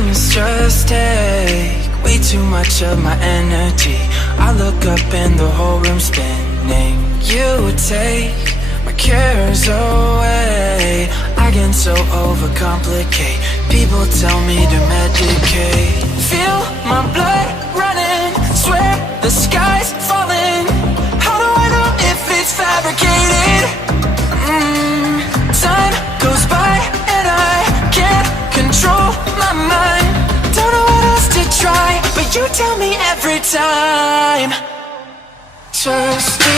Things just take way too much of my energy. I look up and the whole room's spinning. You take my cares away. I get so overcomplicate. People tell me to medicate. Feel my blood running, swear the sky's falling. How do I know if it's fabricated? Time goes by and I can't control my mind. Don't know what else to try, but you tell me every time. Trust me.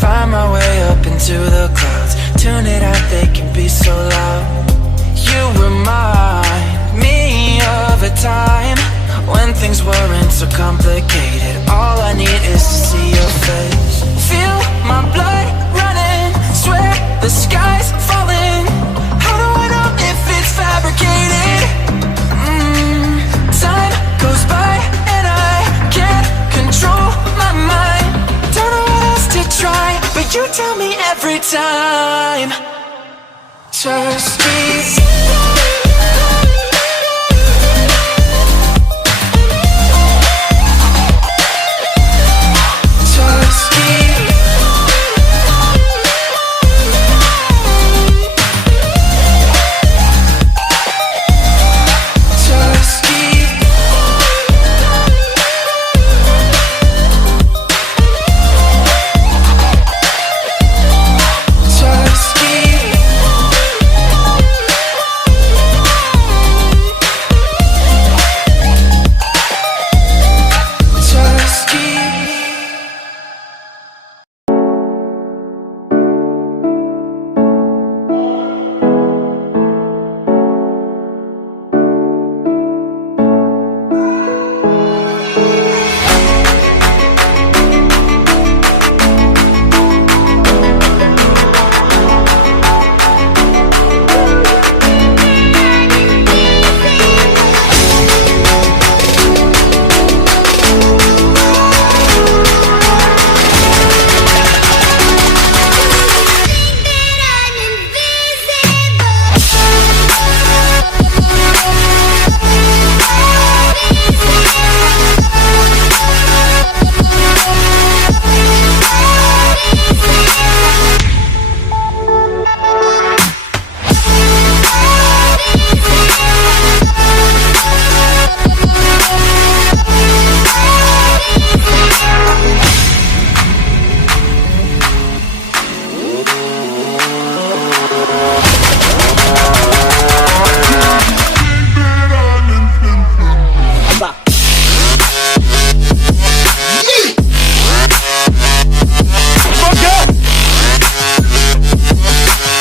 Find my way up into the clouds. Tune it out, they can be so loud. You remind me of a time when things weren't so complicated. All I need is to see your face. Feel my blood running, swear the sky's falling. How do I know if it's fabricated? Time goes by and I can't control my mind. Don't know what else to try, but you tell me every time. Trust me.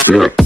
Yeah.